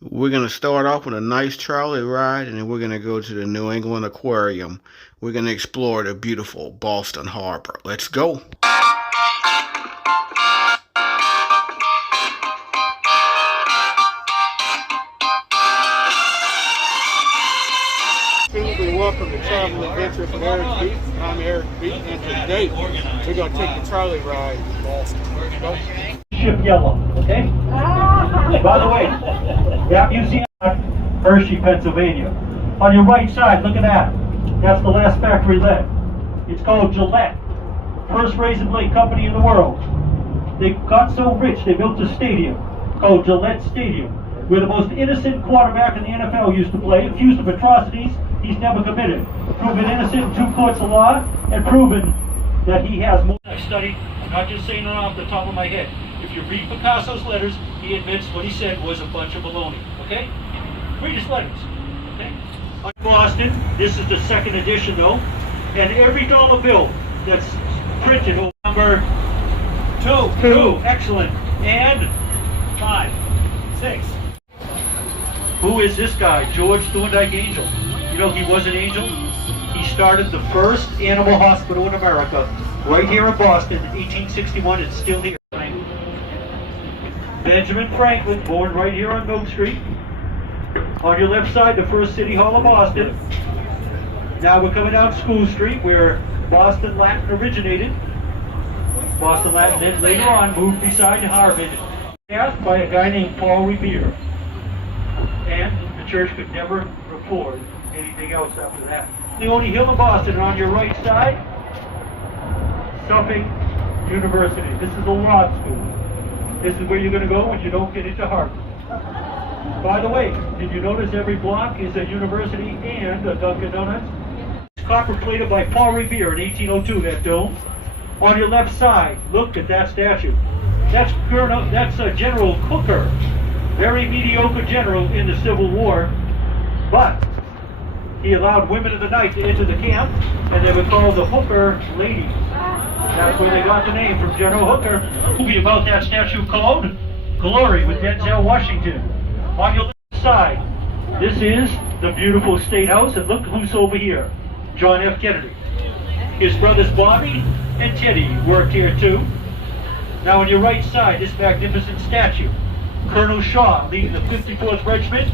We're going to start off with a nice trolley ride, and then we're going to go to the New England Aquarium. We're going to explore the beautiful Boston Harbor. Let's go. Welcome to Travel Adventure from Eric B. I'm Eric B. And today we're going to take the trolley ride in Boston. Go. Ship yellow, okay? By the way, yeah, you see Hershey, Pennsylvania. On your right side, look at that. That's the last factory left. It's called Gillette. First razor blade company in the world. They got so rich, they built a stadium called Gillette Stadium, where the most innocent quarterback in the NFL used to play, accused of atrocities he's never committed. Proven innocent in 2 courts of law, and proven that he has more. I studied, I'm not just saying it off the top of my head. If you read Picasso's letters, he admits what he said was a bunch of baloney, okay? Read his letters, okay? On Boston, this is the second edition though, and every dollar bill that's printed, number two, excellent, and 5, 6. Who is this guy? George Thorndike Angel. You know, he was an angel. He started the first animal hospital in America, right here in Boston in 1861. It's still here. Benjamin Franklin, born right here on Milk Street. On your left side, the first City Hall of Boston. Now we're coming down School Street, where Boston Latin originated. Boston Latin then later on moved beside Harvard, asked by a guy named Paul Revere. And the church could never afford anything else after that. The only hill in Boston, and on your right side, Suffolk University. This is a law school. This is where you're going to go when you don't get into Harvard. By the way, did you notice every block is a university and a Dunkin' Donuts? It's copper plated by Paul Revere in 1802, that dome. On your left side, look at that statue. That's General Hooker. Very mediocre general in the Civil War, but he allowed women of the night to enter the camp, and they were called the Hooker Ladies. That's where they got the name from General Hooker. Movie about that statue called Glory with Denzel Washington. On your left side, this is the beautiful State House, and look who's over here. John F. Kennedy. His brothers Bobby and Teddy worked here too. Now on your right side, this magnificent statue. Colonel Shaw leading the 54th Regiment.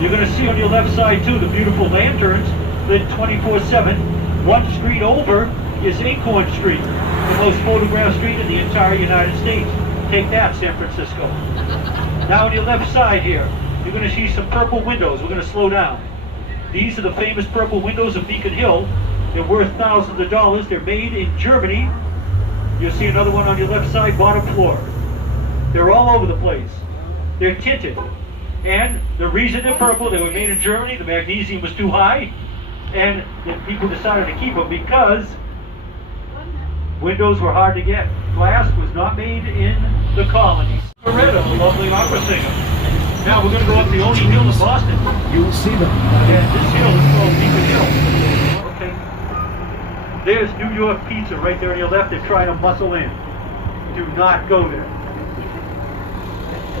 You're going to see on your left side too the beautiful lanterns lit 24/7. One street over is Acorn Street, the most photographed street in the entire United States. Take that, San Francisco. Now on your left side here, you're going to see some purple windows. We're going to slow down. These are the famous purple windows of Beacon Hill. They're worth thousands of dollars. They're made in Germany. You'll see another one on your left side, bottom floor. They're all over the place. They're tinted. And the reason they're purple, they were made in Germany, the magnesium was too high, and people decided to keep them because windows were hard to get. Glass was not made in the colonies. Loretta, a lovely opera singer. Now we're going to go up the only hill in Boston. You will see them. And this hill is called Beacon Hill. Okay. There's New York Pizza right there on your left. They're trying to muscle in. Do not go there.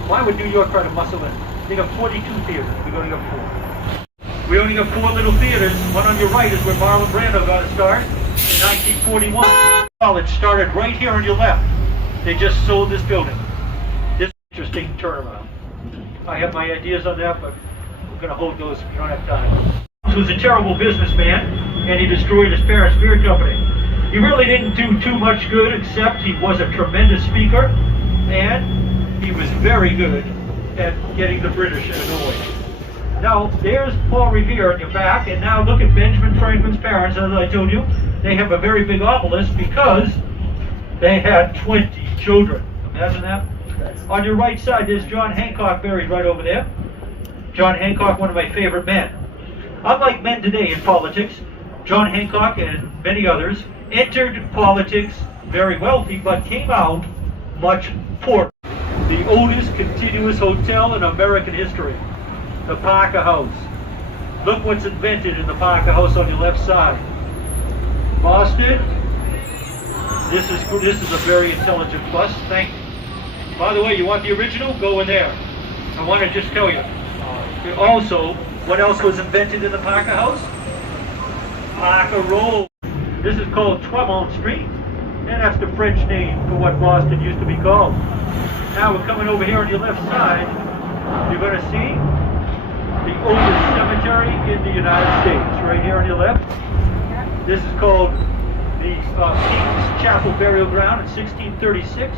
Why would New York try to muscle in? They got 42 theaters. We only got 4. We only got 4 little theaters. One on your right is where Marlon Brando got a start in 1941. College started right here on your left. They just sold this building. This is an interesting turnaround. I have my ideas on that, but we're going to hold those if we don't have time. He was a terrible businessman, and he destroyed his parents' beer company. He really didn't do too much good, except he was a tremendous speaker, and he was very good at getting the British annoyed. Now, there's Paul Revere in your back, and now look at Benjamin Franklin's parents. As I told you, they have a very big obelisk because they had 20 children. Imagine that. On your right side, there's John Hancock buried right over there. John Hancock, one of my favorite men. Unlike men today in politics, John Hancock and many others entered politics very wealthy, but came out much poorer. The oldest continuous hotel in American history, the Parker House. Look what's invented in the Parker House on your left side. Boston, this is a very intelligent bus. Thank you. By the way, you want the original? Go in there. I want to just tell you. Also, what else was invented in the Parker House? Parker Roll. This is called Tremont Street, and that's the French name for what Boston used to be called. Now we're coming over here on your left side. You're going to see the oldest cemetery in the United States, right here on your left. This is called the King's Chapel Burial Ground in 1636.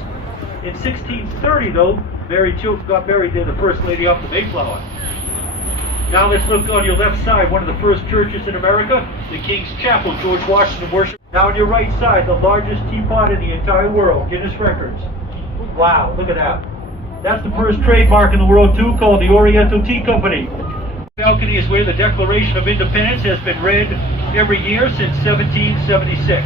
In 1630, though, Mary Chilton got buried there, the First Lady off the Mayflower. Now let's look on your left side, one of the first churches in America, the King's Chapel, George Washington worshiped. Now on your right side, the largest teapot in the entire world, Guinness Records. Wow, look at that. That's the first trademark in the world too, called the Oriental Tea Company. The balcony is where the Declaration of Independence has been read every year since 1776.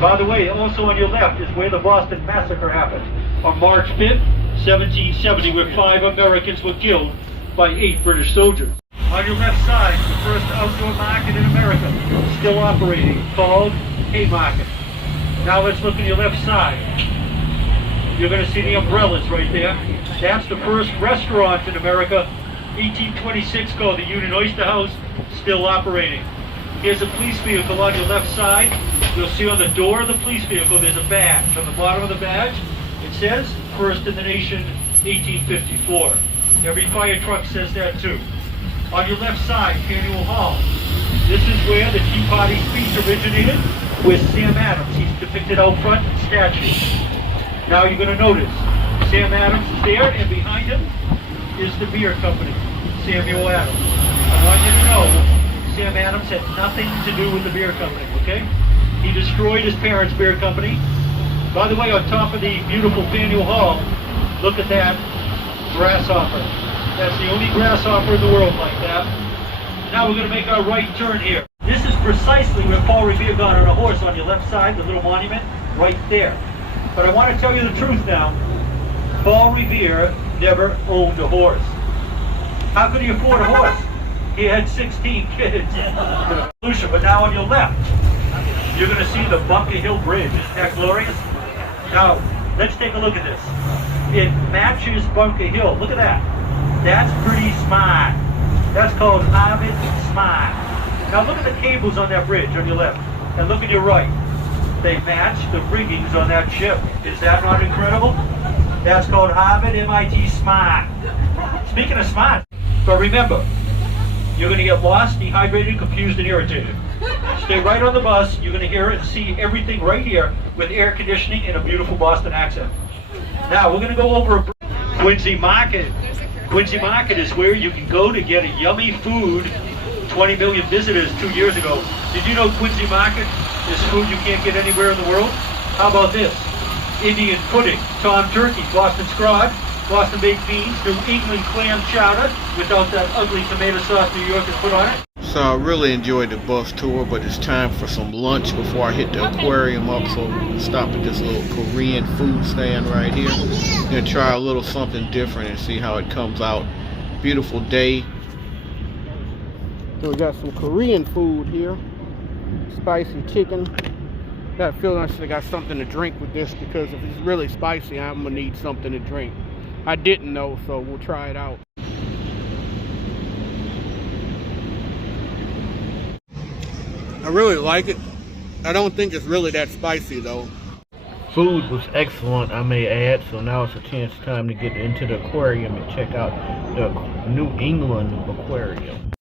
By the way, also on your left is where the Boston Massacre happened on March 5th, 1770, where 5 Americans were killed by 8 British soldiers. On your left side, the first outdoor market in America, still operating, called Haymarket. Now let's look on your left side. You're going to see the umbrellas right there. That's the first restaurant in America, 1826, called the Union Oyster House, still operating. Here's a police vehicle on your left side. You'll see on the door of the police vehicle there's a badge. On the bottom of the badge, it says, First in the Nation, 1854. Every fire truck says that too. On your left side, Faneuil Hall. This is where the Tea Party speech originated with Sam Adams. He's depicted out front in statue. Now you're going to notice, Sam Adams is there, and behind him is the beer company, Samuel Adams. I want you to know, Sam Adams had nothing to do with the beer company, okay? He destroyed his parents' beer company. By the way, on top of the beautiful Faneuil Hall, look at that grasshopper. That's the only grasshopper in the world like that. Now we're going to make our right turn here. This is precisely where Paul Revere got on a horse on your left side, the little monument, right there. But I want to tell you the truth now. Paul Revere never owned a horse. How could he afford a horse? He had 16 kids. But now on your left, you're going to see the Bunker Hill Bridge. Isn't that glorious? Now, let's take a look at this. It matches Bunker Hill. Look at that. That's pretty smart. That's called Harvard Smart. Now look at the cables on that bridge on your left. And look at your right. They match the riggings on that ship. Is that not incredible? That's called Harvard MIT Smart. Speaking of smart, but remember, you're going to get lost, dehydrated, confused, and irritated. Stay right on the bus. You're going to hear and see everything right here with air conditioning and a beautiful Boston accent. Now, we're going to go over Quincy Market. Quincy Market is where you can go to get a yummy food. 20 million visitors 2 years ago. Did you know Quincy Market is food you can't get anywhere in the world? How about this? Indian pudding, Tom turkey, Boston scrod, Boston baked beans, New England clam chowder without that ugly tomato sauce New Yorkers put on it. So I really enjoyed the bus tour, but it's time for some lunch before I hit the aquarium up. So we'll stop at this little Korean food stand right here. Gonna try a little something different and see how it comes out. Beautiful day. So we got some Korean food here. Spicy chicken. Got a feeling I should have got something to drink with this, because if it's really spicy, I'm gonna need something to drink. I didn't know, so we'll try it out. I really like it. I don't think it's really that spicy though. Food was excellent, I may add, so now it's a chance time to get into the aquarium and check out the New England Aquarium.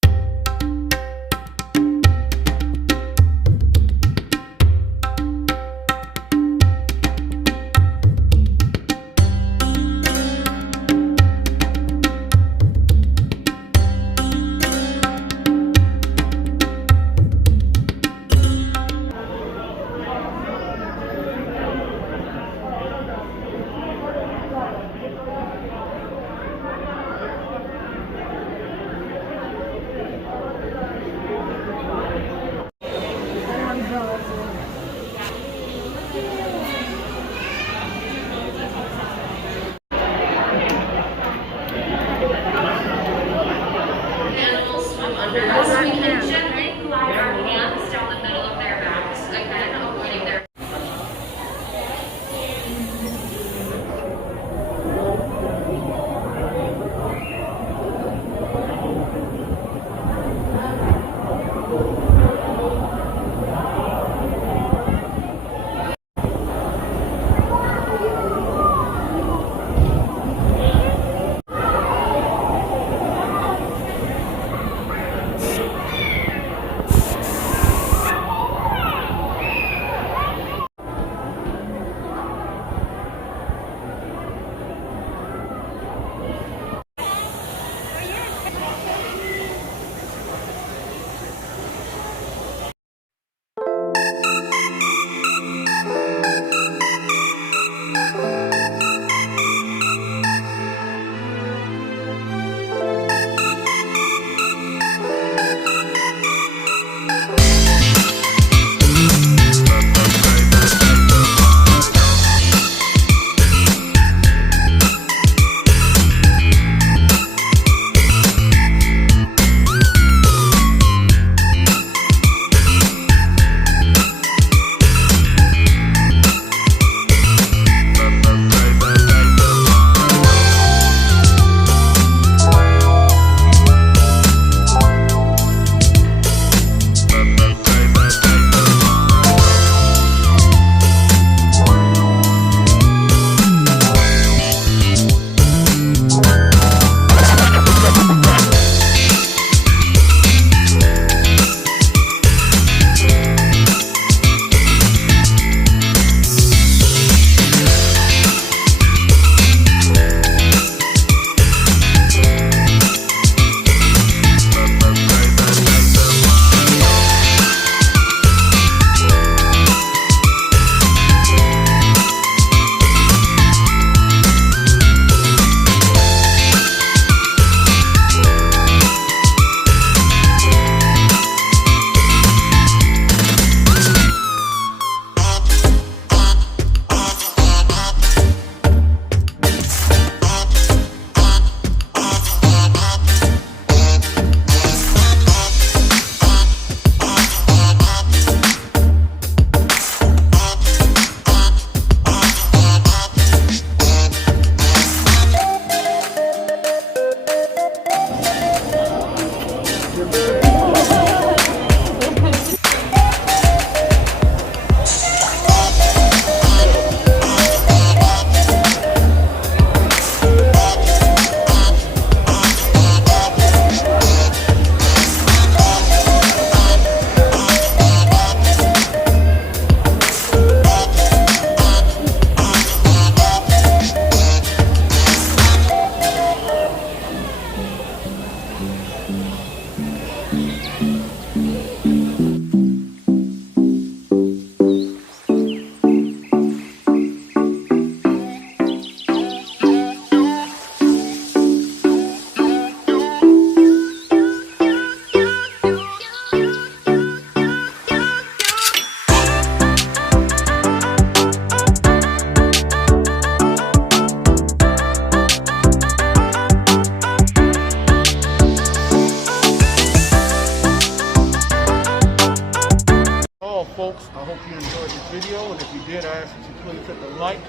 folks, I hope you enjoyed this video, and if you did, I ask that you please hit the like,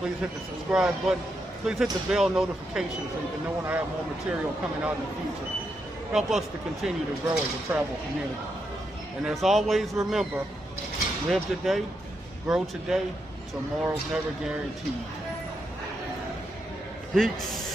please hit the subscribe button, please hit the bell notification so you can know when I have more material coming out in the future. Help us to continue to grow as a travel community. And as always, remember, live today, grow today, tomorrow's never guaranteed. Peace.